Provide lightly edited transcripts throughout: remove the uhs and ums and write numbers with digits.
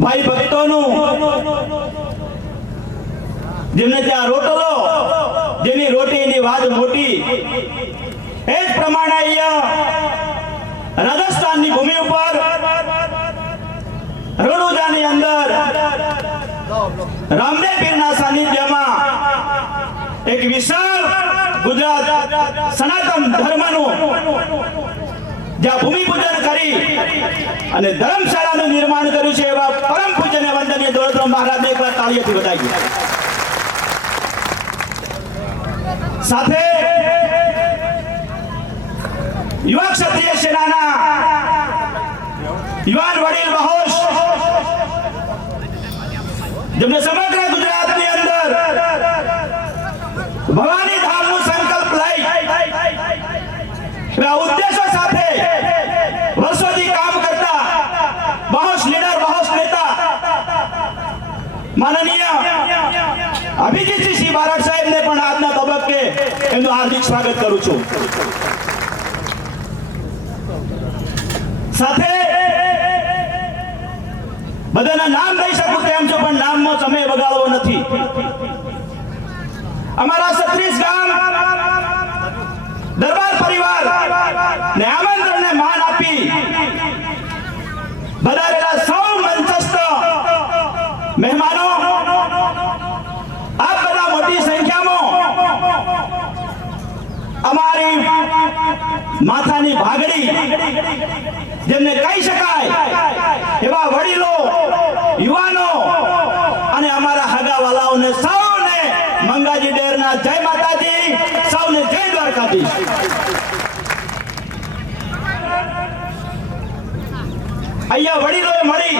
ભાઈ ભક્તોનું જેમને ત્યાં રોટલો જેની રોટી એની વાત મોટી એ જ પ્રમાણે અહીંયા રાજસ્થાનની ભૂમિ ઉપર રણુજાની અંદર રામદેવ પીરના સાનિધ્યમાં એક વિશાળ ગુજરાત સનાતન ધર્મનું જ્યાં ભૂમિ પૂજન કરી અને ધર્મશાળાનું નિર્માણ કર્યું છે એવા પરમ પૂજ્ય વંદનીય દોલતરામ મહારાજને એકવાર તાળીઓથી વધાવીએ. સાથે યુવા ક્ષત્રિય સેનાના યુવાન વડીલ બહોશ જેમને સમગ્ર ગુજરાતની અંદર ભવાની ધામનું સંકલ્પ લઈ એવા ઉદ્દેશો સાથે વર્ષોથી કામ કરતા બહોશ લીડર બહોશ નેતા માનનીય અભિજીતસિંહ બારડ સાહેબને પણ આજના તબક્કે એમનું હાર્દિક સ્વાગત કરું છું. સાથે બધાના નામ લઈ શકું તેમ છું પણ નામનો સમય બગાડવો નથી. અમારા 36 ગામ દરબાર પરિવાર ને આમંત્રણને માન આપી બધારેલા સૌ મંચસ્થ મહેમાનો આપ બધા મોટી સંખ્યામાં અમારી માથાની ભાગડી જેમને કહી શકાય એવા વડીલો યુવાનો અને અમારા હગાવાલાઓને સૌને મંગાજી ડેરના જય માતાજી, સૌને જય દ્વારકાધીશ. અહીંયા વડીલોએ મળી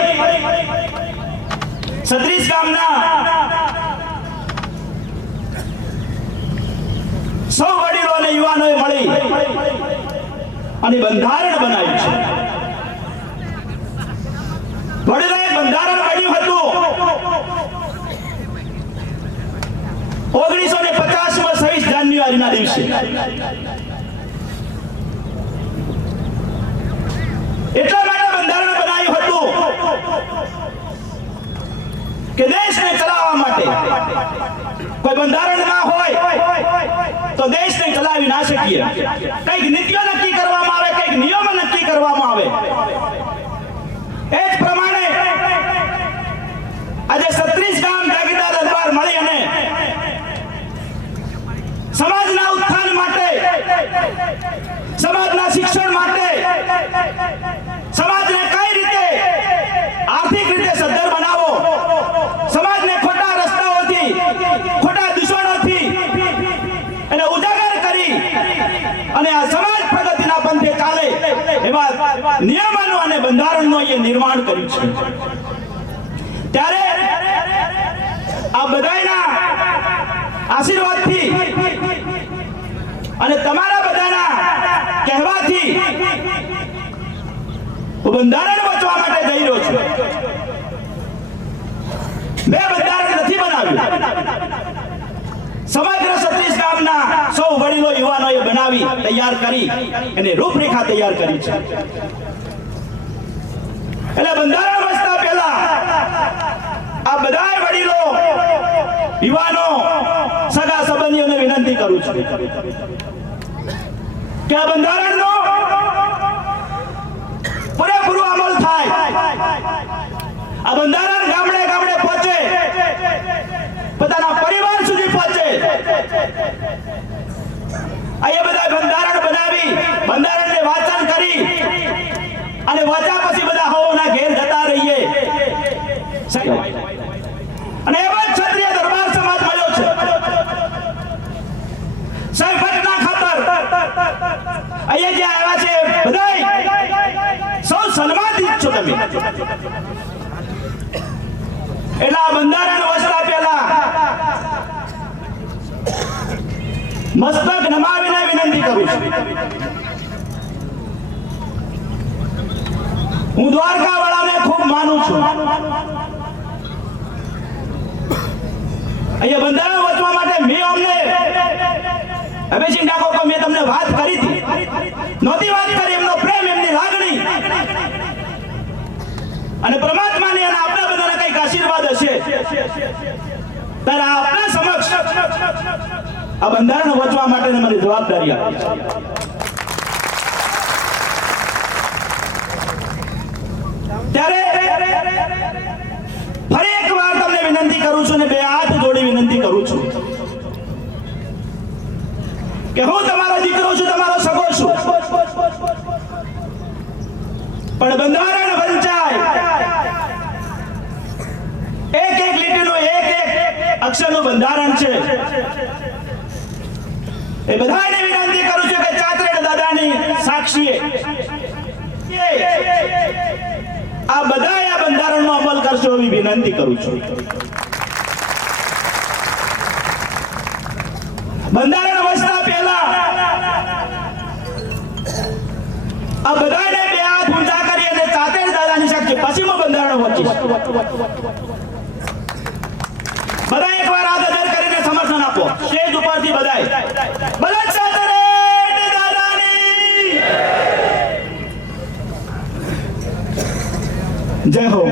36 ગામના સૌ વડીલો અને યુવાનોએ મળી અને બંધારણ બનાવ્યું છે. વડીલોએ બંધારણ બન્યું હતું 1950 માં 26 જાન્યુઆરીના દિવસે. એટલા માટે બંધારણ બનાવ્યું હતું કે દેશને ચલાવવા માટે કોઈ બંધારણ ના હોય તો દેશને ચલાવી ના શકીએ. કઈક નીતિઓ નક્કી કરવામાં આવે, કઈક નિયમો નક્કી કરવામાં આવે. એ જ પ્રમાણે આજે 36 ગામ જાગીરદાર દરબાર મળી અને સમાજના ઉત્થાન માટે, સમાજના શિક્ષણ માટે, સમાજને કઈ રીતે આર્થિક રીતે સદ્ધર બનાવો, સમાજને ખોટા રસ્તાઓથી, ખોટા દૂષણોથી એને ઉજાગર કરી અને આ સમાજ પ્રગતિના પંથે ચાલે એવા નિયમોનું અને બંધારણનું એ નિર્માણ કર્યું છે. ત્યારે આ બધાના આશીર્વાદથી અને તમારા બધાના કહેવાથી હું બંધારણ બચવા માટે જઈ રહ્યો છું. મેં બંધારણ નથી બનાવ્યું, સમગ્ર 36 ગામના સૌ વડીલો યુવાનોએ બનાવી તૈયાર કરી અને રૂપરેખા તૈયાર કરી છે. એટલે બંધારણ બચતા પહેલા આ બધા વડીલો યુવાનો સગા સંબંધીઓને વિનંતી કરું છું કે આ બંધારણનો પૂરેપૂરો અમલ થાય. આ બંધારણ ગામડે ગામડે પહોંચે, પોતાના પરિવાર સુધી પહોંચે. અહીંયા બધા બંધારણ બનાવી, બંધારણને વાંચન કરી અને વાંચ્યા પછી બધા હોના ઘેર જતા રહીએ. અને એવા ક્ષત્રિય દરબાર સમાજ મળ્યો છે સાહેબ ભટના ખાતર. અહીંયા જે આવ્યા છે બધાય સૌ સન્માનિત છો તમે. એટલે આ બંધારણ વસતા પહેલા મસ્તક નમાવીને વિનંતી કરું છું. હું દ્વારકા વાળાને ખૂબ માનું છું. અહીંયા બંધારણ વચવા માટે મેં અમને અભયસિંહ ઠાકોર મેં તમને વાત કરી હતી, નહોતી વાત કરી. એમનો પ્રેમ, એમની લાગણી અને પરમાત્માની અને આપણા આશીર્વાદ હશે ત્યારે આપના સમક્ષ આ બંધારણ વચવા માટે મારી જવાબદારી આપી છે. ત્યારે ફરી એક વાર તમને વિનંતી કરું છું ને બે હાથ જોડી વિનંતી કરું છું કે હું તમારો દીકરો છું, તમારો સગો છું, પણ બંધારણ વંચાય એક એક લીટીનું એક એક અક્ષરનું બંધારણ છે. એ બધાને વિનંતી કરું છું કે ચાતરેડ દાદાની સાક્ષીએ આ બધા આ બંધારણનો અમલ કરશો એવી વિનંતી કરું છું. બંધારણ વચતા પહેલા આ બધાને બે હાથ ઊંચા કરી અને ચાતરેડ દાદાની સાક્ષી પછી હું બંધારણ વચીશ. બધા એકવાર હાથ અધર કરીને સમર્થન આપો સ્ટેજ ઉપરથી બધાય. બધા ચાતરેડ દાદાની જય હો.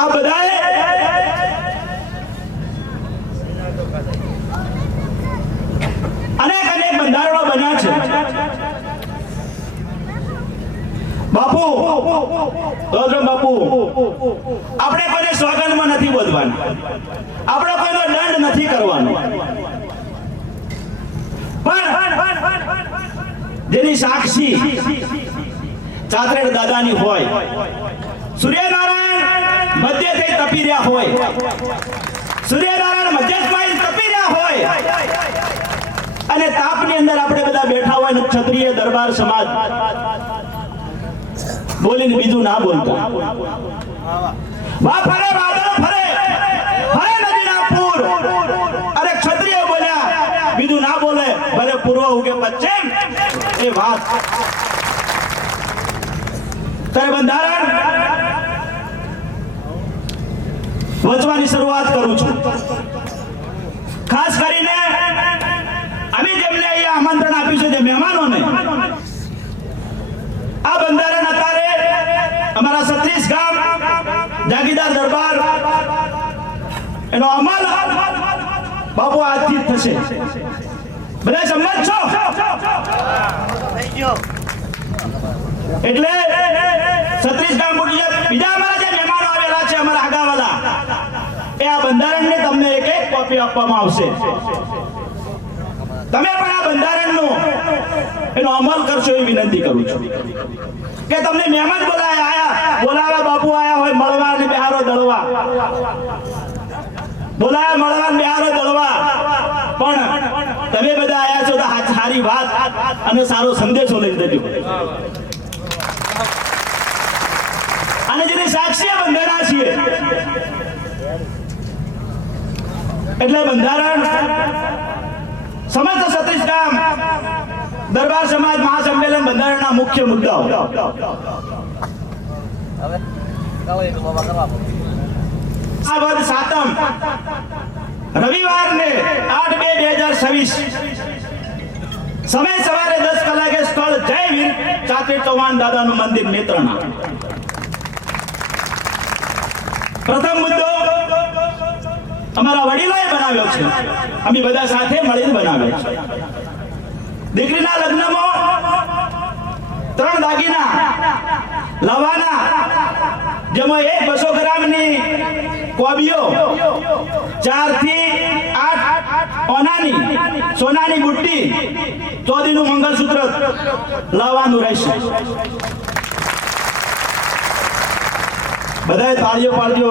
આ બધાએ અનેક અનેક બંધારણો બન્યા છે. બાપુ બાપુ આપણે કોઈને સ્વાગતમાં નથી બોલવાનું, આપણે કોઈનો દંડ નથી કરવાનો, પણ જેની સાક્ષી ચાતરેડ દાદાની હોય, સૂર્યનારાયણ મધ્યથી તપી રહ્યા હોય, સૂર્યનારાયણ મધ્યમાં તપી રહ્યા હોય અને તાપની અંદર આપણે બધા બેઠા હોય ને ક્ષત્રિય દરબાર સમાજ બોલીને બીજું ના બોલતા. વા ફરે વાદળ ફરે ફરે નદીના પૂર, અરે ક્ષત્રિય બોલ્યા બીજું ના બોલે, ભલે પૂર્વ ઉગે પશ્ચિમ એ વાત. ત્યારે બંધારણ વચવાની શરૂઆત કરું છું. ખાસ કરીને અમે જેમને અહીંયા આમંત્રણ આપ્યું છે તે મહેમાનોને આ બંધારણ અત્યારે અમારા 36 ગામ જાગીરદાર દરબાર એનો અમલ બાપુ આજથી જ થશે. બધા સંમત છો? એટલે 36 ગામ બીજા અમારા જે મહેમાનો આવેલા છે અમારા આગાવાલા એ આ બંધારણને તમને એક એક કોપી આપવામાં આવશે. તમે પણ આ બંધારણનો એનો અમલ કરશો એવી વિનંતી કરું છું. કે તમને મહેમાન બોલાવા બાપુ આયા હોય મળવા અને બિહારો દળવા, બોલાયા મળવા અને બિહારો દળવા, પણ તમે બધા આયા છો તો સારી વાત અને સારો સંદેશો લઈ જજો. અને જેની સાક્ષી બંધાણા છીએ એટલે બંધારણ સમસ્ત 36 ગામ દરબાર સમાજ મહાસંમેલન બંધારણના મુખ્ય મુદ્દાઓ. આ વદ સાતમ રવિવારને 8/2/2026 સમય સવારે 10 કલાકે સ્થળ જય વીર ચાતરેડ ચૌહાણ દાદાનું મંદિર નેત્રણા. પ્રથમ મુદ્દો અમારા વડીલોએ બનાવ્યો છે, અમે બધા સાથે મળીને બનાવ્યો છે. દીકરીના લગ્નમાં 3 દાગીના લાવવાના, જેમાં 1 ગ્રામની કોબીઓ, 4 થી 8 ઓનાની સોનાની બુટ્ટી, 14 નું મંગળસૂત્ર લાવવાનું રહેશે. બધાએ તાળીઓ પાડજો.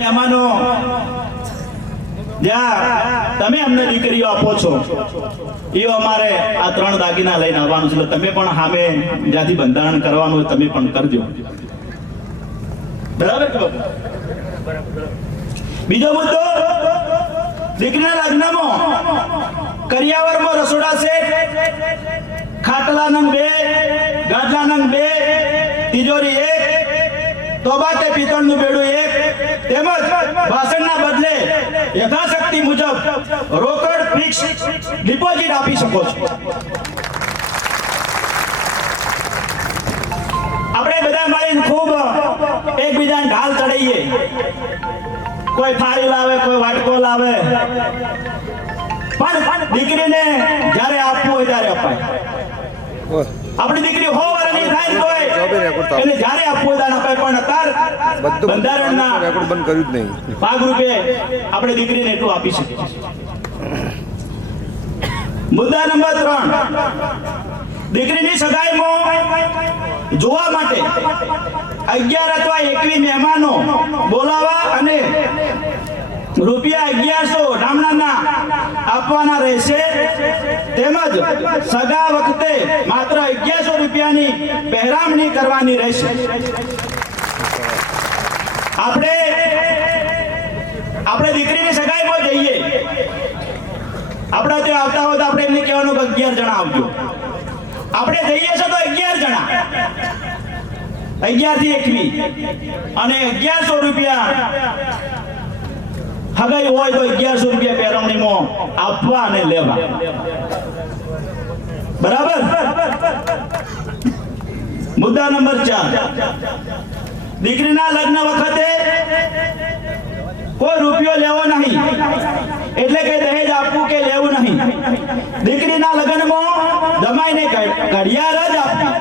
મહેમાનો જ્યાં તમે અમને દીકરીઓ આપો છો એ અમારે આ 3 દાગીના લઈને આવવાનું છે. તમે પણ સામે જ્યાંથી બંધારણ કરવાનું હોય તમે પણ કરજો. બરાબર? બીજો મુદ્દો, દીકરીના લગ્નમાં કરિયાવરમાં રસોડા સેટ, ખાટલા નંગ 2, ગાદલા નંગ 2, તિજોરી 1, તોબાટે પિત્તળનું બેડું 1, તેમજ વાસણના બદલે યથાશક્તિ મુજબ રોકડ ફિક્સ શકો છો. આપણે બધા મળીને ખૂબ એકબીજાને ઢાલ ચડાવીએ. કોઈ થાળી લાવે, કોઈ વાટકો લાવે, પણ દીકરીને જ્યારે આપવું હોય ત્યારે અપાય. આપણી દીકરી 100 વર્ષની થાય તોય એને જ્યારે આપવું હોય ત્યારે અપાય. પણ અત્યારે બંધારણના રેકોર્ડ બંધ કર્યું જ નહીં. ભાગરૂપે આપણે દીકરીને એટલું આપી શકીએ. મુદ્દા નંબર 3, દીકરીની સગાઈમાં જોવા માટે 11 અથવા 21 મહેમાનો બોલાવવા અને ₹1100 નામના આપવાના રહેશે. તેમજ સગા વખતે માત્ર ₹1100ની પહેરામણી કરવાની રહેશે. આપણે દીકરીની સગાઈમાં જઈએ, આપણે ત્યાં આવતા હોય તો આપણે એમને કહેવાનું કે 11 જણા આવજો. આપણે જઈએ છીએ તો 11 જણા, 11 થી 21, અને ₹1100 હગાઈ હોય તો ₹1100 પહેરવણીમાં આપવા અને લેવા. બરાબર. મુદ્દા નંબર 4, દીકરીના લગ્ન વખતે કોઈ રૂપિયો લેવો નહીં, એટલે કે દહેજ આપવું કે લેવું નહીં. દીકરીના લગ્નમાં જમાઈને ઘડિયાળ જ આપવી.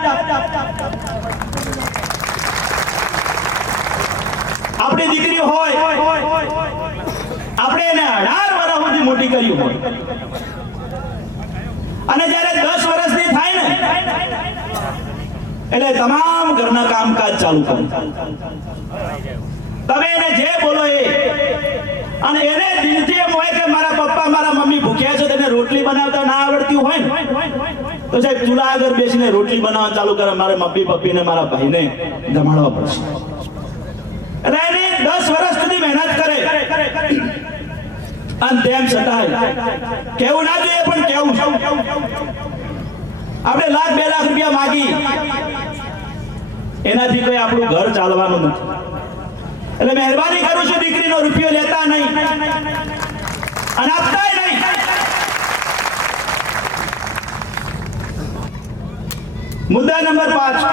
આપણી દીકરી હોય, આપણે એને 18 વર્ષ સુધી મોટી કરી હોય, અને જ્યારે 10 વર્ષની થાય ને એટલે તમામ ઘરના કામકાજ ચાલુ કરે. તમે એને જે બોલો એ, અને એને દિલથી એમ હોય કે મારા પપ્પા મારા મમ્મી ભૂખ્યા છે, તેને રોટલી બનાવતા ના આવડતી હોય ને તો સાહેબ ચૂલા આગળ બેસીને રોટલી બનાવવા ચાલુ કરે. મારે મમ્મી પપ્પીને મારા ભાઈને જમાડવા પડશે. એટલે એને 10 વર્ષ સુધી મહેનત કરે, અને તેમ છતાંય કેવું ના જોઈએ, પણ કેવું આપણે લાખ 2 લાખ રૂપિયા માગી, એનાથી કોઈ આપણું ઘર ચાલવાનું નથી. એટલે મહેરબાની કરું છું, દીકરીનો રૂપિયો લેતા નહીં અને આપતાય નહીં. મુદ્દા નંબર 5,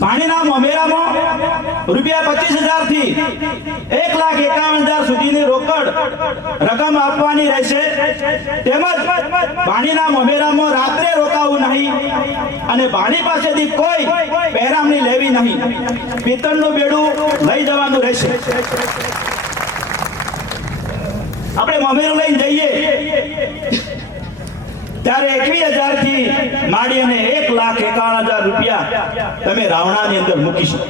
પાણીના મોમેરામાં ₹25,000 થી 1,51,000 સુધીની રોકડ રકમ આપવાની રહેશે. તેમજ પાણીના મોમેરામાં રાત્રે રોકાવું નહીં, અને ભાણી પાસેથી કોઈ પહેરામણી લેવી નહીં. પિત્તળનું બેડું લઈ જવાનું રહેશે. આપણે મોમેરું લઈને જઈએ ત્યારે 21,000 થી માંડી અને 1,51,000 તમે રાવણાની અંદર મૂકી શકો.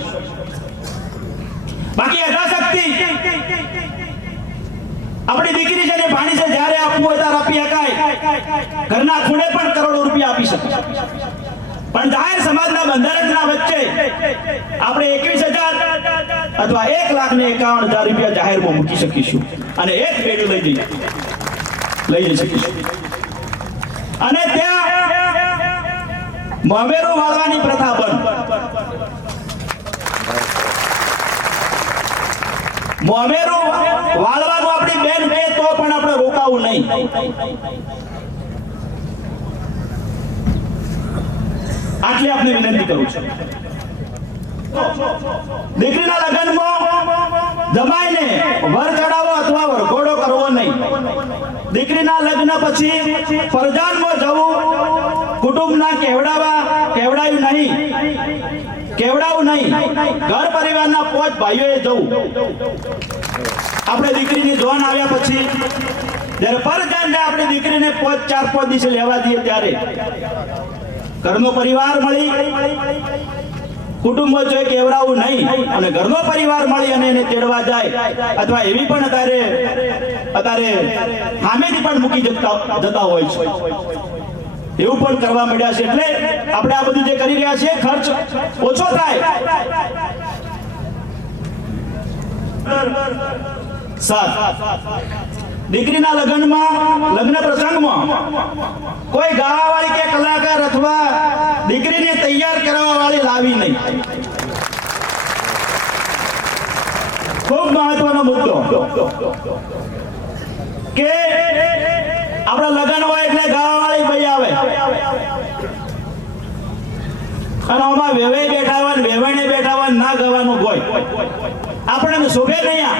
બાકી યથાશક્તિ આપણી દીકરી છે ને ભાણી છે, જ્યારે આપવું હોય ત્યારે આપી શકાય. ઘરના ખૂણે પણ કરોડો રૂપિયા આપી શકાય. પણ જાહેર સમાજના બંધારણના વચ્ચે આપણે 21,000 અથવા 1,51,000 રૂપિયા જાહેરમાં મૂકી શકીશું, અને એક પેઢી લઈ જઈ શકીશું. અને ત્યાં મોમેરું વાળવાની પ્રથા બંધ. મોમેરું વાળવાનું આપણી બેન કહે તો પણ આપણે રોકાવું નહીં. આટલી આપને વિનંતી કરું છું. દીકરીના લગ્નમાં જમાઈને વર ચડાવો અથવા વરઘોડો કરવો નહીં. દીકરીના લગ્ન પછી પરજાનમાં જવું, કુટુંબના કેવડાવું નહીં. ઘર પરિવારના 5 ભાઈઓએ જવું. આપણે દીકરીની જોન આવ્યા પછી જ્યારે પરજાન જાય, આપણે દીકરીને 4-5 દિવસે લેવા દઈએ ત્યારે ઘરનો પરિવાર મળી, કુટુંબો જોઈએ કેવડાવું નહીં, અને ઘરનો પરિવાર મળી અને એને તેડવા જાય, અથવા એવી પણ અત્યારે સામેથી પણ મૂકી જતા હોય છે. એવું પણ કરવા મળ્યા છે. એટલે આપણે આ બધું જે કરી રહ્યા છીએ, ખર્ચ ઓછો થાય. દીકરીના લગ્ન પ્રસંગમાં કોઈ ગાવાવાળી કે કલાકાર અથવા દીકરીને તૈયાર કરવા વાળી લાવી નહીં. ખૂબ મહત્વનો મુદ્દો કે આપણે લગન હોય એટલે ગાવાવાળી ભાઈ આવે અને આમાં વેવાઈ બેઠા હોય ને વેવાઈને બેઠા હોય ના ગાવાનું હોય આપણે શોભે નહીં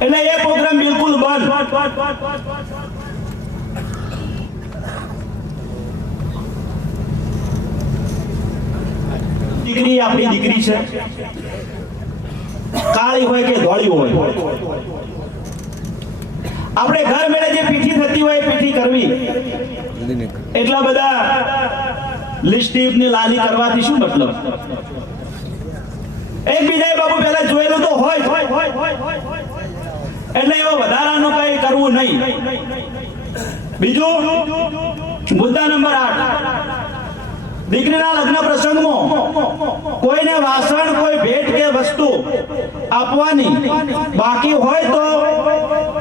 એટલે એ પ્રોગ્રામ બિલકુલ બંધ. દીકરી આપણી દીકરી છે, કાળી હોય કે ધોળી હોય, આપણે ઘર મેળે જે પીઠી થતી હોય પીઠી કરવી. એટલા બધા લિપસ્ટિક ની લાલી કરવાથી શું મતલબ? એકબીજાએ બાબુ પહેલા જોયેલું તો હોય એટલે એવો વધારાનું કઈ કરવું નહીં. બીજું મુદ્દા નંબર 8, દીકરીના લગ્ન પ્રસંગમાં કોઈને વાસણ કોઈ ભેટ કે વસ્તુ આપવાની બાકી હોય તો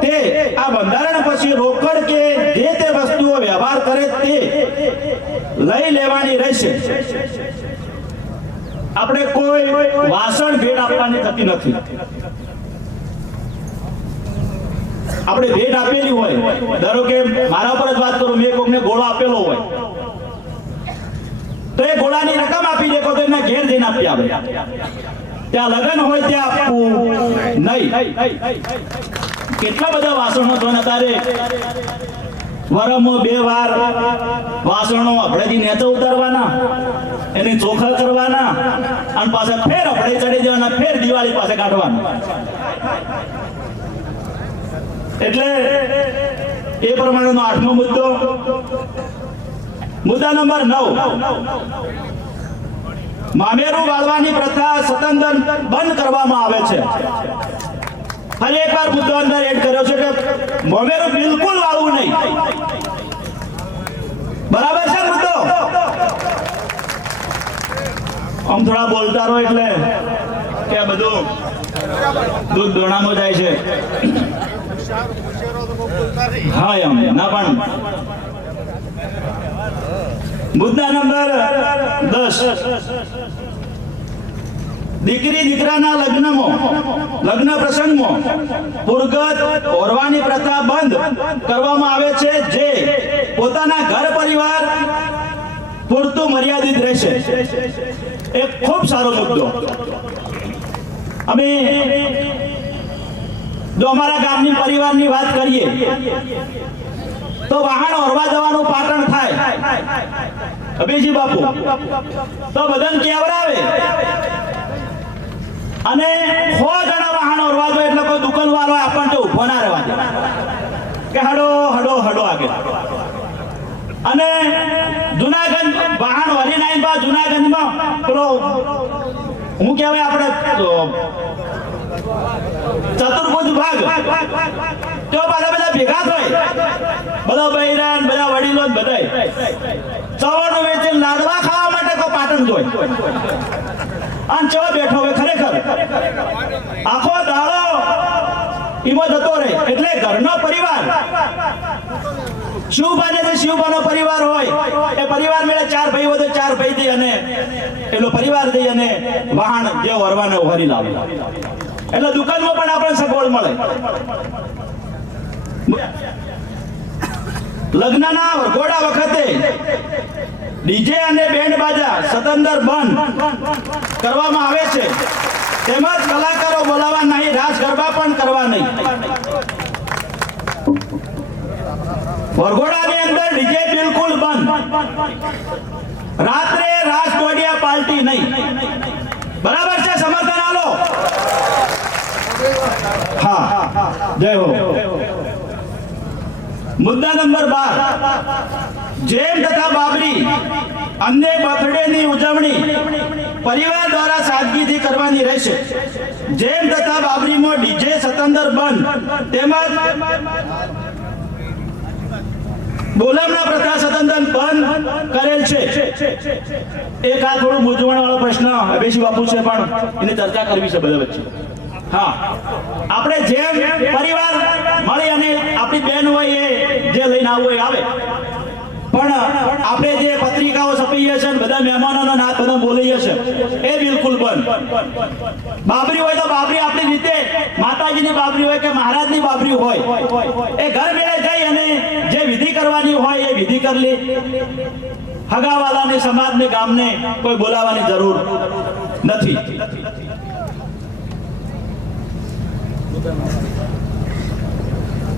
તે આ બંધારણ પછી રોકડ કે જે તે વસ્તુઓ વ્યવહાર કરે તે લઈ લેવાની રહેશે. આપણે કોઈ વાસણ ભેટ આપવાની થતી નથી. આપણે ભેટ આપેલી હોય, ધારો કે મારા પર જ વાત કરું, મેં કોઈને ગોળો આપેલો હોય તો એ ગોળાની રકમ આપી દે તો એના ઘેર જઈને આપી આવે. ત્યાં લગ્ન હોય ત્યાં આપવું નહીં. કેટલા બધા વાસણો તો ને તારે વરમો 2 વાર વાસણો આપણેથી નેચો ઉતારવાના, એને ચોખા કરવાના અને પાછા ફેર આપણે ચડી જવાના, ફેર દિવાળી પાસે કાઢવાના. એટલે એ પ્રમાણેનો 8મો મુદ્દો. મુદ્દા નંબર 9, મામેરું વાળવાની પ્રથા સતત બંધ કરવામાં આવે છે. ફરી એકવાર મુદ્દો અંદર એડ કર્યો છે કે મામેરું બિલકુલ વાળવું નહીં. બરાબર છે મુદ્દો? આમ થોડા બોલતા રહો એટલે કે બધું દૂધ દોણામાં જાય છે. હા એમ ના પણ. મુદ્દા નંબર 10, દીકરી દીકરાના લગ્ન પ્રસંગમાં પુરગત ઓરવાની પ્રથા બંધ કરવામાં આવે છે, જે પોતાના ઘર પરિવાર પૂરતું મર્યાદિત રહેશે. એક ખૂબ સારો મુદ્દો. અમે જો અમારા ગામની પરિવારની વાત કરીએ તો વાહન ઓરવા જવાનું પાટણ થાય અભિજી બાપુ તો બધાને કેવરાવે અને 100 જણા વાહન ઓરવા દો એટલે કોઈ દુકાન વાળો આપણને તો ઉભો ના રહેવા દે કે હડો હડો હડો આગળ. અને જુનાગઢ વાહન વરી નાઈ બા જુનાગઢમાં પેલો હું કહેવાય આપણે ચતુર્ભુજ ભાગ તો બધા ભેગા થાય, બધા બૈરાન બધા વડીલો બધા ચવાણું વેચે લાડવા ખાવા માટે તો પાટણ જોય અને ચો બેઠો હોય ખરેખર આખો દાડો ઈમાં જતો રહે. એટલે ઘરનો પરિવાર શિવબાને જે શિવબાનો પરિવાર હોય એ પરિવાર મેળે 4 ભાઈ હોય તો 4 ભાઈ દે અને એનો પરિવાર દે અને વાહન જે વરવાને વરી લાવે. એટલે દુકાનમાં પણ આપણે સગવડ મળે. લગ્નના વરઘોડા વખતે ડીજે અને બેન્ડ બાજા સતંદર બંધ કરવામાં આવે છે. તેમજ કલાકારો બોલાવવા નહીં, રાસ ગરબા પણ કરવા નહીં. વરઘોડાની અંદર ડીજે બિલકુલ બંધ. રાત્રે રાસ ગોડિયા પાર્ટી નહીં. બરાબર છે? સમર્થન આલો. હા જય હો. મુદ્દા નંબર 12, જેમ તથા બાબરી અન્ય બર્થડેની ઉજવણી પરિવાર દ્વારા સાદગીથી કરવાની રહેશે. જેમ તથા બાબરીમાં ડીજે સતંદર બંધ તેમજ બોલમના પ્રથા સતંદર બંધ કરેલ છે. એક આ થોડું મૂંઝવણ વાળો પ્રશ્ન અભેશી બાપુ છે પણ એની ચર્ચા કરવી છે બધા વચ્ચે. હા, આપણે જેમ પરિવાર મળી અને આપણી બેન હોય એ જે લઈને આવવું એ આવે, પણ આપણે જે પત્રિકાઓ છપીએ છે બધા મહેમાનોનો નાથ બધા બોલીએ છે એ બિલકુલ બંધ. બાબરી હોય તો બાબરી આપણી રીતે માતાજીની બાબરી હોય કે મહારાજની બાબરી હોય એ ઘર મેળે જઈ અને જે વિધિ કરવાની હોય એ વિધિ કરી લે. હગાવાલાને સમાજને ગામને કોઈ બોલાવવાની જરૂર નથી.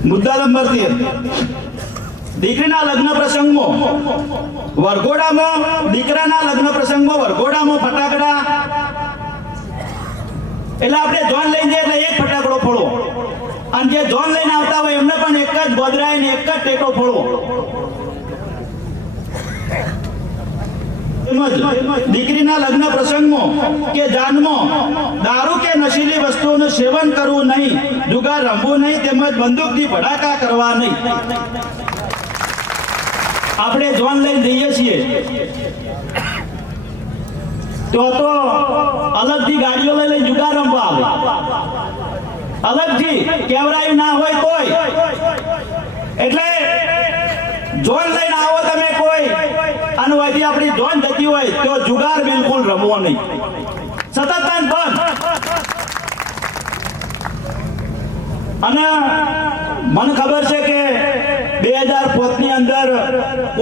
મુદ્દા નંબર 13, દીકરીના લગ્ન પ્રસંગમાં વરઘોડામાં દીકરાના લગ્ન પ્રસંગમાં વરઘોડામાં ફટાકડા એટલે આપણે જોન લઈને એટલે એક ફટાકડો ફોડો અને જે જોન લઈને આવતા હોય એમને પણ એક જ ગોદરાય ને એક જ ટેકો ફોડવો. દીકરીના લગ્ન પ્રસંગમાં કે જાનમાં દારૂ કે નશીલી વસ્તુઓનું સેવન કરવું નહીં, જુગાર રમવું નહીં, તેમજ બંદૂકથી ભડાકા કરવા નહીં. આપણે જોન લઈને જઈએ છીએ તો અલગથી ગાડીઓ લઈ જુગાર રમવા આવે, અલગથી કેવરાયું ના હોય તોય. એટલે જોન લઈને આવો તમે કોઈ અને વધી આપણી જોન જતી હોય તો જુગાર બિલકુલ રમવો નહીં, સતત બંધ. અને મને ખબર છે કે 2005 ની અંદર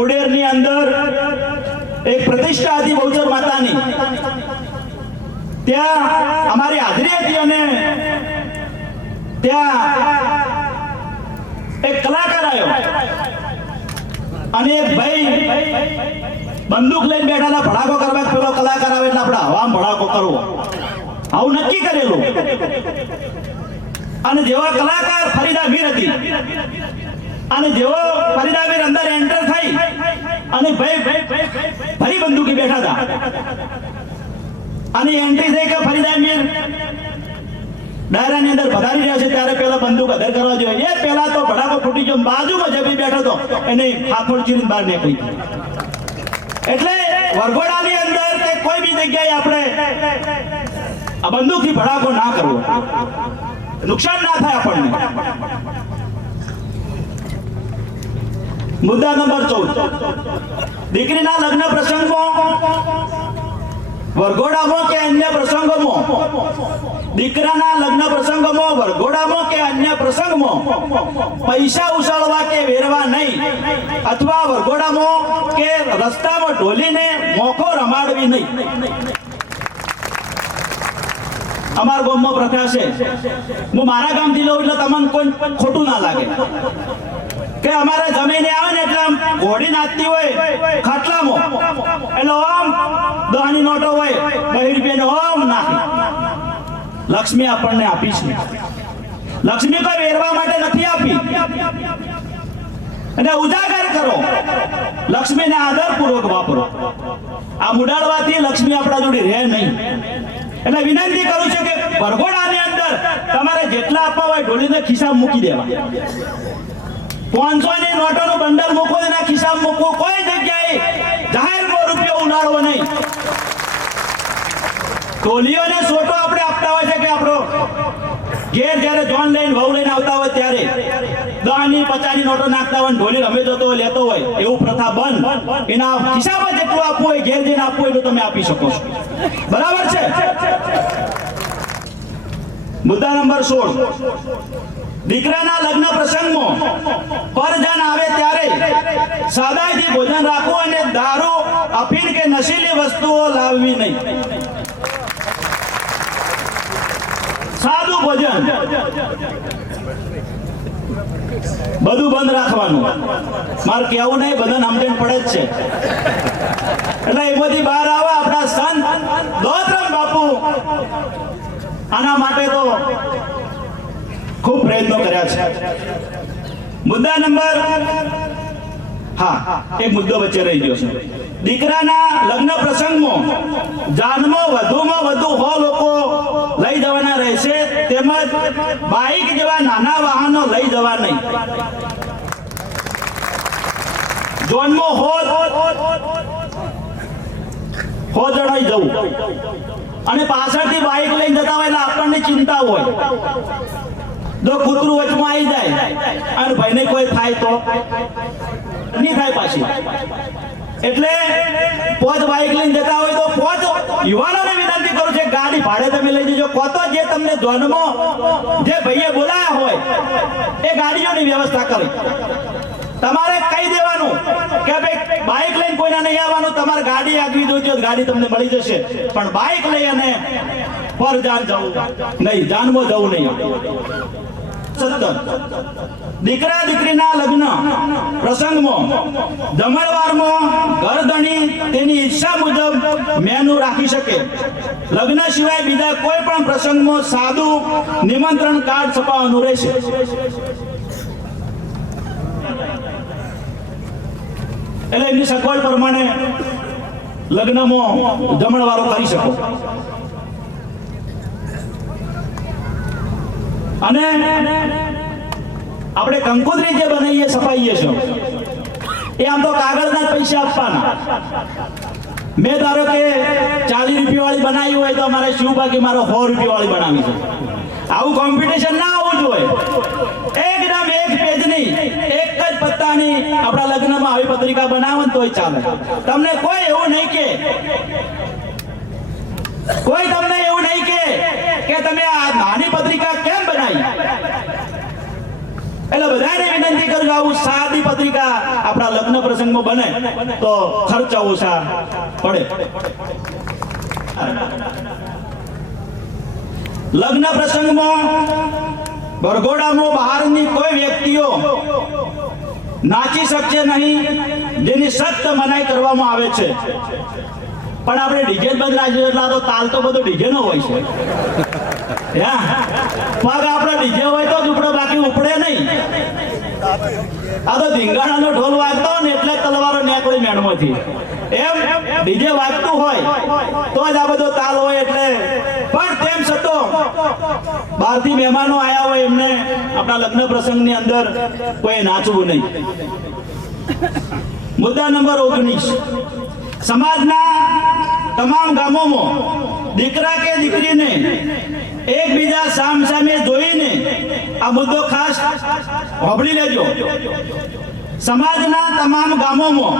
ઉડેરની અંદર એક પ્રતિષ્ઠા હતી બહુચર માતાની, ત્યાં અમારી હાજરી હતી અને ત્યાં એક કલાકાર આવ્યો અને એક ભાઈ બંદૂક લઈને બેઠા હતા ભડાકો કરવા. પેલો કલાકાર આવે એટલે આપણે હવામાં ભડાકો કરવો આવું નક્કી કરેલું. અને જેવા કલાકાર ફરીદા મીર હતી અને જેવો ફરીદા મીર અંદર એન્ટર થઈ અને ભાઈ ફરી બંદૂકી બેઠા હતા અને એન્ટ્રી થઈ કે ફરીદા મીર ડાયરાની અંદર પધારી રહ્યા છે ત્યારે પેલા બંદૂક અધર કરવા જોઈએ. એ પેલા તો ભડાકો ફૂટી ગયો, બાજુમાં જબરી બેઠો હતો એને હાથોડ ચીરીને બહાર નીકળી. એટલે વરઘોડાની અંદર કે કોઈ બી જગ્યાએ આપણે આ બંદૂકથી ભડાકો ના કરવો, નુકસાન ના થાય આપણને. મુદ્દા નંબર 14, દીકરીના લગ્ન પ્રસંગમાં વરઘોડામાં કે અન્ય પ્રસંગોમાં, દીકરાના લગ્ન પ્રસંગોમાં વરઘોડામાં કે અન્ય પ્રસંગમાં પૈસા ઉછાળવા કે વેરવા નહીં, અથવા વરઘોડામાં કે રસ્તામાં ઢોલીને મોખો રમાડવી નહીં. અમારા ગામમાં પ્રથા છે, હું મારા ગામથી લઉં એટલે તમને કોઈ ખોટું ના લાગે કે અમારે જમીને આવે ને એટલે ઘોડી નાચતી હોય ખાટલામાં એટલે ઓમ 10 ની નોટો હોય 2 રૂપિયાનો ઓમ નાખી. લક્ષ્મી આપણને આપી છે, લક્ષ્મી કોઈ વેરવા માટે નથી આપી. અને ઉજાગર કરો, લક્ષ્મીને આદરપૂર્વક વાપરો. આ મુડાડવાથી લક્ષ્મી આપણા જોડે રહે નહીં. એટલે વિનંતી કરું છું કે વરઘોડાની અંદર તમારે જેટલા આપવા હોય ઢોલીને ખિસ્સામાં મૂકી દેવા. 500 ની નોટોનું બંડલ મૂકો એના ખિસ્સામાં મૂકો. કોઈ જગ્યાએ જાહેરમાં રૂપિયો ઉડાડવો નહીં. ઢોલીઓને સોટો આપણે આપતા હોય છે કે આપણો ઘેર જ્યારે જોન લઈને વહુ લઈને આવતા હોય ત્યારે 10 ની 50 ની નોટો નાખતા હોય, ઢોલી રમે જતો હોય લેતો હોય, એવું પ્રથા બંધ. એના ખિસ્સામાં જેટલું આપવું હોય ઘેર જઈને આપવું હોય તો તમે આપી શકો છો. બરાબર છે. મુદ્દા નંબર 16, દીકરાના લગ્ન પ્રસંગમાં પરજન આવે ત્યારે સાદાઈથી ભોજન રાખવું અને દારૂ, અફીણ કે નશીલી વસ્તુઓ લાવવી નહીં. સાદું ભોજન બધું બંધ રાખવાનું. મારે કેવું નહીં, બધા સમજણ પડે જ છે. એટલે એ બધી બહાર આવે આપણા સંત દોતરામ બાપુ આના માટે તો ખૂબ પ્રયત્નો કર્યા છે. મુદ્દા નંબર એક મુદ્દો વચ્ચે રહી ગયો છે. દીકરાના લગ્ન પ્રસંગમાં જાનમાં વધુમાં વધુ 100 લોકો લઈ જવાના રહેશે, તેમજ બાઇક જેવા નાના વાહનો લઈ જવા નહીં. જોનમાં 100 જણાઈ જવું અને પાછળથી બાઇક લઈને જતા હોય એટલે આપણને ચિંતા હોય જો કૂતરું વચમાં આવી જાય અને ભાઈને કોઈ થાય તો નહીં થાય પાછી. એટલે પોચ બાઇક લઈને જતા હોય તો પોચ યુવાનોને વિનંતી કરું છે, ગાડી ભાડે તમે લઈ જજો. કોતો જે તમને ધ્વનમાં જે ભાઈએ બોલાયા હોય એ ગાડીઓની વ્યવસ્થા કરી. તમારે કહી દેવાનું કે ભાઈ બાઇક લઈને કોઈને નહીં આવવાનું, તમારે ગાડી આગવી જોઈતી હોય ગાડી તમને મળી જશે, પણ બાઇક લઈ અને પર જાન જવું નહીં, જાનમાં જવું નહીં. દીકરા દીકરીના લગ્ન પ્રસંગમાં જમણવારમાં ઘરધણી તેની ઈચ્છા મુજબ મેનુ રાખી શકે. લગ્ન સિવાય બીજા કોઈ પણ પ્રસંગમાં સાદું નિમંત્રણ કાર્ડ છપાવવાનું રહેશે. એટલે એમની સગવડ પ્રમાણે લગ્નમાં જમણવારો કરી શકો. અને આપણે કંકોત્રી જે બનાવીએ છપાઈએ છો એ આમ તો કાગળના જ પૈસા આપવાના. મેં ધારો કે 40 રૂપિયા વાળી બનાવી હોય તો અમારે શું બાકી મારો 100 રૂપિયા વાળી બનાવી છે. આવું કોમ્પિટિશન ના હોવું જોઈએ. એકદમ એક પેજની એક જ પત્તાની આપણા લગ્નમાં આવી પત્રિકા બનાવો ને તોય ચાલે. તમને કોઈ એવું નહીં કે તમે આ નાની પત્રિકા કેમ બનાવી. એટલે બધાને વિનંતી કરું આવું સાદી પત્રિકા આપણા લગ્ન પ્રસંગમાં બને તો ખર્ચા ઓછા પડે. લગ્ન પ્રસંગમાં વરઘોડામાં બહારની કોઈ વ્યક્તિઓ નાચી શકશે નહીં, જેની સખ્ત મનાઈ કરવામાં આવે છે. પણ આપણે ડીજે બંધ રાખ્યું એટલે તો તાલ તો બધો ડીજે નો હોય છે. પગ આપણે ડીજે હોય તો જ ઉપડે, બાકી ઉપડે નહીં. આ તો ધીંગાણાનો ઢોલ વાગતો ને એટલે તલવારો નીકળી મેણમાંથી. એમ ડીજે વાગતું હોય તો જ આ બધો તાલ હોય. એટલે પણ તેમ છતાં બહારથી મહેમાનો આવ્યા હોય એમને આપણા લગ્ન પ્રસંગની અંદર કોઈ નાચવું નહીં. મુદ્દા નંબર 19, સમાજના તમામ ગામોમાં દીકરા કે દીકરીને એકબીજા સામસામે જોઈને, આ મુદ્દો ખાસ સાંભળી લેજો, સમાજના તમામ ગામોમાં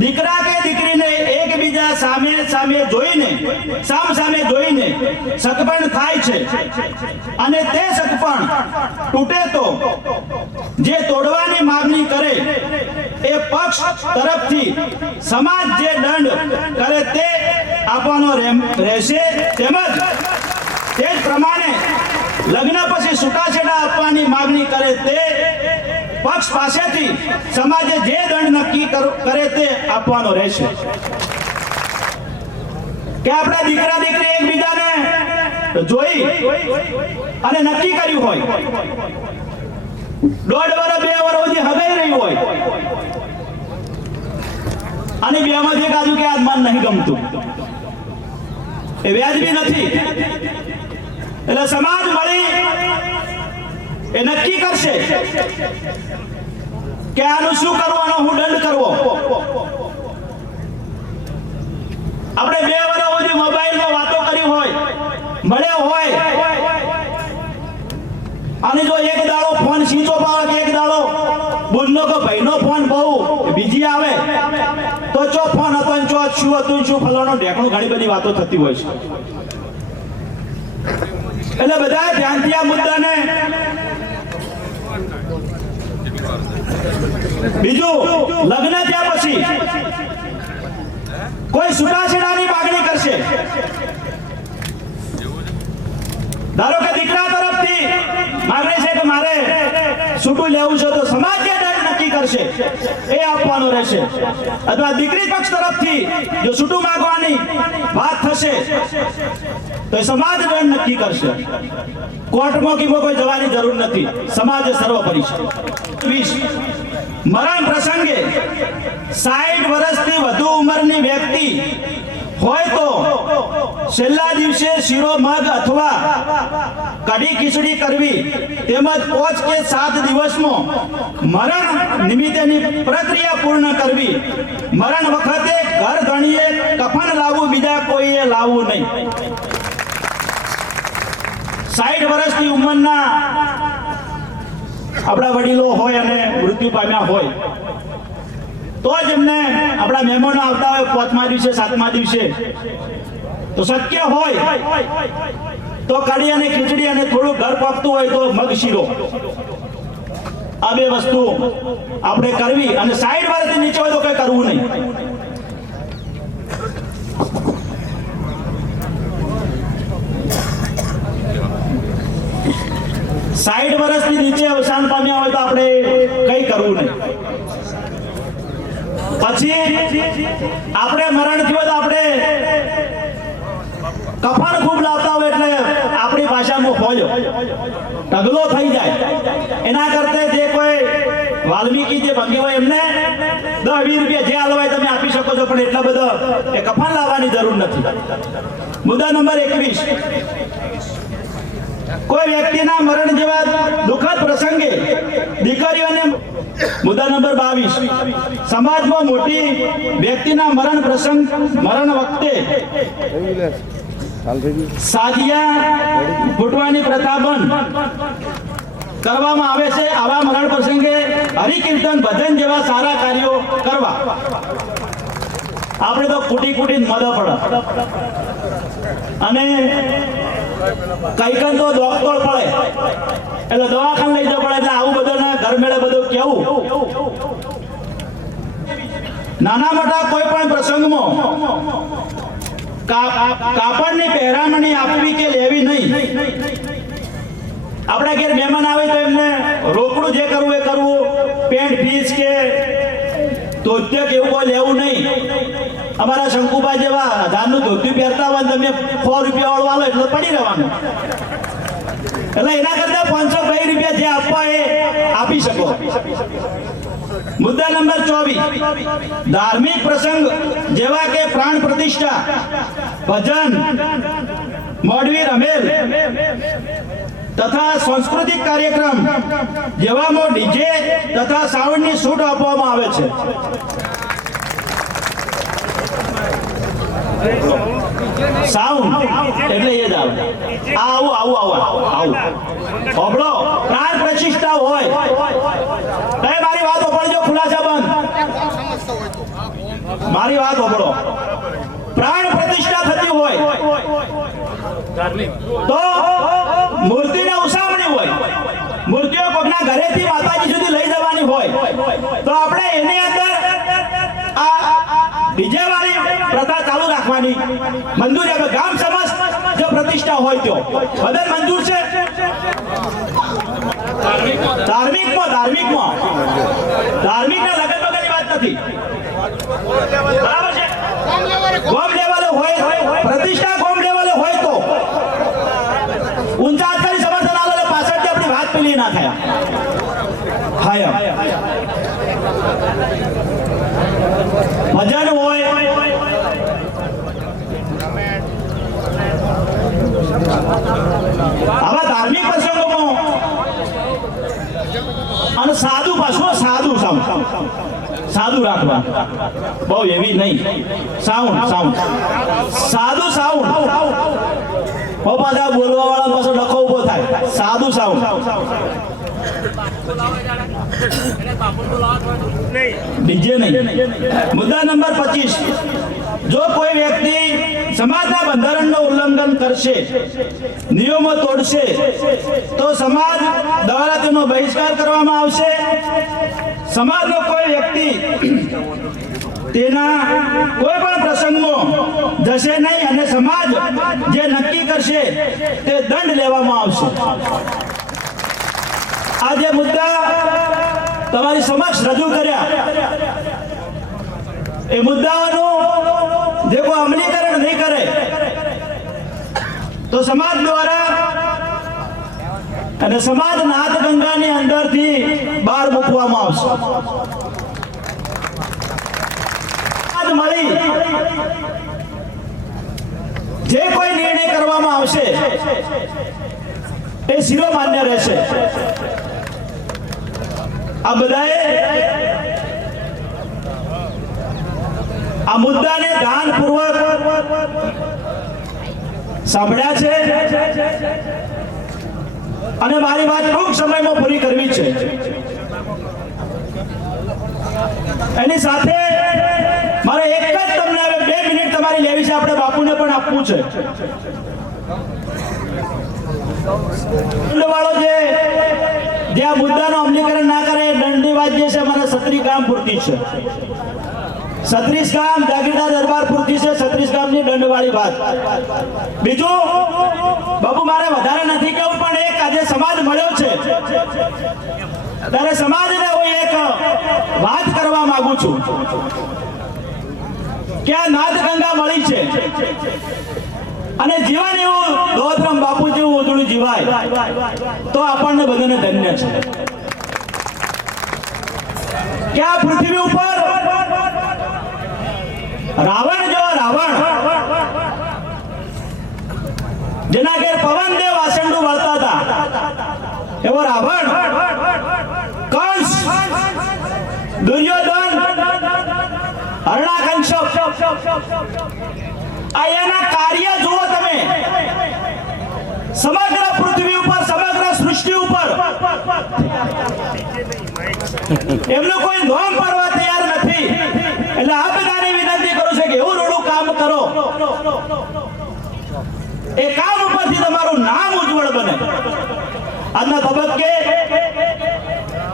દીકરા કે દીકરીને એકબીજા સામે જોઈને સગપણ થાય છે. અને તે સગપણ તૂટે તો જે તોડવાની માંગણી કરે એ પક્ષ તરફથી સમાજ જે દંડ કરે તે આપવાનો રહેશે. તેમજ તે જ પ્રમાણે લગ્ન પછી છૂટાછેડા આપવાની માંગણી કરે તે પક્ષ પાસેથી સમાજે જે દંડ નક્કી કરે તે આપવાનો રહેશે. કે આપણા દીકરા દીકરી એકબીજાને જોઈ અને નક્કી કર્યું હોય, 1.5 વર્ષ 2 વર્ષ સુધી હગાઈ રહી હોય અને બેમાંથી એક આજુ કે આ મન નહીં ગમતું, એ વ્યાજબી નથી. એટલે સમાજ મળી એ નક્કી કરશે કે આનું શું કરવાનું, હું દંડ કરવો. આપણે 2 વર્ષ સુધી મોબાઈલમાં વાતો કરી હોય, મળ્યો હોય, અને જો એક દાડો ફોન સ્વિચ ઓફ આવે કે એક દાડો બુધનો કે ભાઈનો ફોન બહુ બીજી આવે તો ચો ફોન હતો ને ચો શું હતું શું ફલાણું ઢેકણું ઘણી બધી વાતો થતી હોય છે. એટલે બધા ધ્યાનથી આ મુદ્દાને. બીજું, લગ્ન થયા પછી કોઈ છૂટાછેડાની માંગણી કરશે. ધારો કે દીકરા તરફથી માંગણી છે કે મારે છૂટું લેવું છે તો સમાજ જે દંડ નક્કી કરશે એ આપવાનો રહેશે. અથવા દીકરી પક્ષ તરફથી જો છૂટું માંગવાની વાત થશે તો સમાજ દંડ નક્કી કરશે. કોર્ટમાં કે કોઈ જવાની જરૂર નથી, સમાજ સર્વોપરી છે. 20, મરણ પ્રસંગે 60 વર્ષથી વધુ ઉંમરની વ્યક્તિ હોય તો છેલ્લા દિવસે શીરો મગ અથવા કઢી ખીચડી કરવી, તેમજ 5 કે 7 દિવસમાં મરણ નિમિત્તેની પ્રક્રિયા પૂર્ણ કરવી. મરણ વખતે ઘર ધણીએ કફન લાવવું, બીજા કોઈએ લાવવું નહીં. 60 વર્ષની ઉંમરના આપણા વડીલો હોય અને મૃત્યુ પામ્યા હોય તો જ એમને આપણા મહેમાનો આવતા હોય 5મા દિવસે 7મા દિવસે તો શક્ય હોય તો કઢી અને ખીચડી અને થોડું ઘર પાકતું હોય તો મગ શીરો, આ બે વસ્તુ આપણે કરવી અને સાઈડ વાળાથી નીચે હોય તો કઈ કરવું નહીં. સાઈડ વર્ષથી નીચે અવસાન પામ્યા હોય તો આપણે કઈ કરવું નહીં. પછી આપણે મરણ થયું તો આપણે કફન ખૂબ લાવતા હોય એટલે આપણી ભાષામાં ખોજો ઢગલો થઈ જાય. એના કરતા જે કોઈ વાલ્મીકી જે ભંગી હોય એમને 10-20 રૂપિયા જે હાલવાય તમે આપી શકો છો, પણ એટલા બધા એ કફન લાવવાની જરૂર નથી. મુદ્દા નંબર 21, કોઈ વ્યક્તિના મરણ જેવા દુઃખદ પ્રસંગે દીકરીઓને. મુદ્દા નંબર 22, સમાજમાં મોટી વ્યક્તિના મરણ વખતે સાજિયા ફૂટવાની પ્રથા બંધ કરવામાં આવે છે. આવા મરણ પ્રસંગે હરિકીર્તન, ભજન જેવા સારા કાર્યો કરવા. આપણે તો કૂટી કૂટીને મદદ પડે અને કઈ કઈ તો દોકતોડ પડે એટલે દવાખાને લઈ જવું પડે. એટલે આવું બધું ઘર મેળે બધું કેવું. નાના મોટા કોઈ પણ પ્રસંગમાં કાપડની પહેરામણી આપવી કે લેવી નહીં. આપણા ઘેર મહેમાન આવે તો એમને રોકડું જે કરવું એ કરવું, પેન્ટ ફીસ કે ધોત્ય કે એવું કોઈ લેવું નહીં. અમારા શંકુબા જેવા 1000નું ધોત્યું પહેરતા હોય તમે 100 રૂપિયા વાળો આલો એટલે પડી રહેવાનું. એટલે એના કરતા 502 રૂપિયા જે આપવા એ આપી શકો. મુદ્દા નંબર 24, ધાર્મિક પ્રસંગ જેવા કે પ્રાણ પ્રતિષ્ઠા, ભજન, મોડવી રમેલ તથા સાંસ્કૃતિક કાર્યક્રમ જેવામાં ડીજે તથા સાઉન્ડની છૂટ આપવામાં આવે છે. સાઉન્ડ એટલે એ જ આવે. આવું હોબળો પ્રાણ પ્રતિષ્ઠા હોય. મારી વાત હોબળજો, ખુલાસા બંધ. મારી વાત હોબળો. પ્રાણ પ્રતિષ્ઠા થતી હોય તો મૂર્તિને ઉસામણી હોય, મૂર્તિઓ કોકના ઘરેથી માતાજી સુધી લઈ જવાની હોય તો આપણે એની અંદર આ ડીજે વાળી પ્રથા ચાલુ રાખવાની મંજૂરી આપે. ગામ સમાજ જો પ્રતિષ્ઠા હોય તો બધા મંજૂર છે. ધાર્મિકના લગન વગરની વાત નથી, બરાબર છે. ગોમ લેવલે હોય, પ્રતિષ્ઠા ગોમ લેવલે હોય તો ઊંચા અધિકારી સમર્થન આલે પાછળથી આપણી વાત પેલી ના થાય. ભજન હોય, આવા ધાર્મિક પ્રસંગોમાં અને સાદું પાછું સાદું રાખવા, બહુ એવી નહીં. સાઉન્ડ સાદું પાછા બોલવા વાળા પાછો ડખો ઉભો થાય. સાદું સાઉન્ડ ડીજે નહીં. મુદ્દા નંબર 25, જો કોઈ વ્યક્તિ સમાજના બંધારણનું ઉલ્લંઘન કરશે, નિયમો તોડશે તો સમાજ દ્વારા તેનો બહિષ્કાર કરવામાં આવશે. સમાજનો કોઈ વ્યક્તિ તેના કોઈ પણ પ્રસંગમાં જશે નહીં અને સમાજ જે નક્કી કરશે તે દંડ લેવામાં આવશે. આ જે મુદ્દા તમારી સમક્ષ રજૂ કર્યા એ મુદ્દાઓનું જે કોઈ અમલીકરણ નહીં કરે તો સમાજ દ્વારા અને સમાજ નાથ ગંગાની અંદરથી બહાર મૂકવામાં આવશે. મળી જે કોઈ નિર્ણય કરવામાં આવશે એ શિરોમાન્ય રહેશે. આ બધાએ આ મુદ્દાને ધ્યાનપૂર્વક સાંભળ્યા છે અને મારી વાત ટૂંક સમયમાં પૂરી કરવી છે. એની સાથે મારે એક જ તમને હવે 2 મિનિટ તમારી લેવી છે, આપણે બાપુને પણ આપવું છે. દંડવાળો જે આ મુદ્દાનું અમલીકરણ ના કરે એ દંડની વાત જે છે મારા 36 ગામ પૂરતી છે. 36 ગામ જાગીરદાર દરબાર પૂરતી છે. 36 ગામની દંડવાળી વાત. બીજું બાપુ મારે વધારે નથી કેવું, પણ એક આજે સમાજ મળ્યો છે ત્યારે સમાજને હું એક વાત કરવા માંગુ છું કે આ નાદ ગંગા મળી છે અને જીવન એવું દોધરામ બાપુ જેવું ઉજળું જીવાય તો આપણને બધાને ધન્ય છે કે આ પૃથ્વી ઉપર રાવણ જેવો રાવણ, જેના ઘેર પવનદેવ વાસંડું વળતા હતા એવો રાવણ, કંસ, દુર્યોધન, હરણાકંશ, આ એના કાર્ય જુઓ તમે. સમગ્ર પૃથ્વી ઉપર, સમગ્ર સૃષ્ટિ ઉપર એમનું કોઈ નોમ પડવા તૈયાર નથી. એટલે આ બધાને વિનંતી કરું છું કે એવું રોડું કામ કરો એ કામ ઉપરથી તમારું નામ ઉજ્જવળ બને. આજના તબક્કે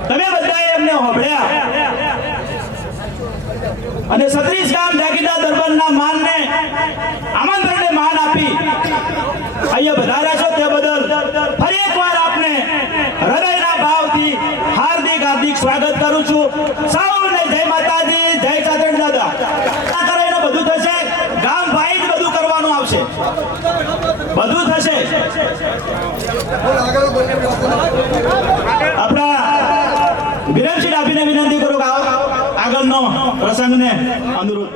તમે બધાએ એમને હોભળ્યા અને 36 ગામ જાગીરદાર દરબારના માનને, આમંત્રણને માન આપી અહીંયા વધાર્યા છો તે બદલ ફરી એકવાર આપને હૃદયના ભાવથી હાર્દિક હાર્દિક સ્વાગત કરું છું. સૌને જય માતાજી, જય ચાચડ દાદા. આ કરીને બધું થશે, ગામ ભાઈ જ બધું કરવાનું આવશે, બધું થશે. આપણા વિરમસિંહ ડાભીને વિનંતી કરું કે આગળનો પ્રસંગને અનુરૂપ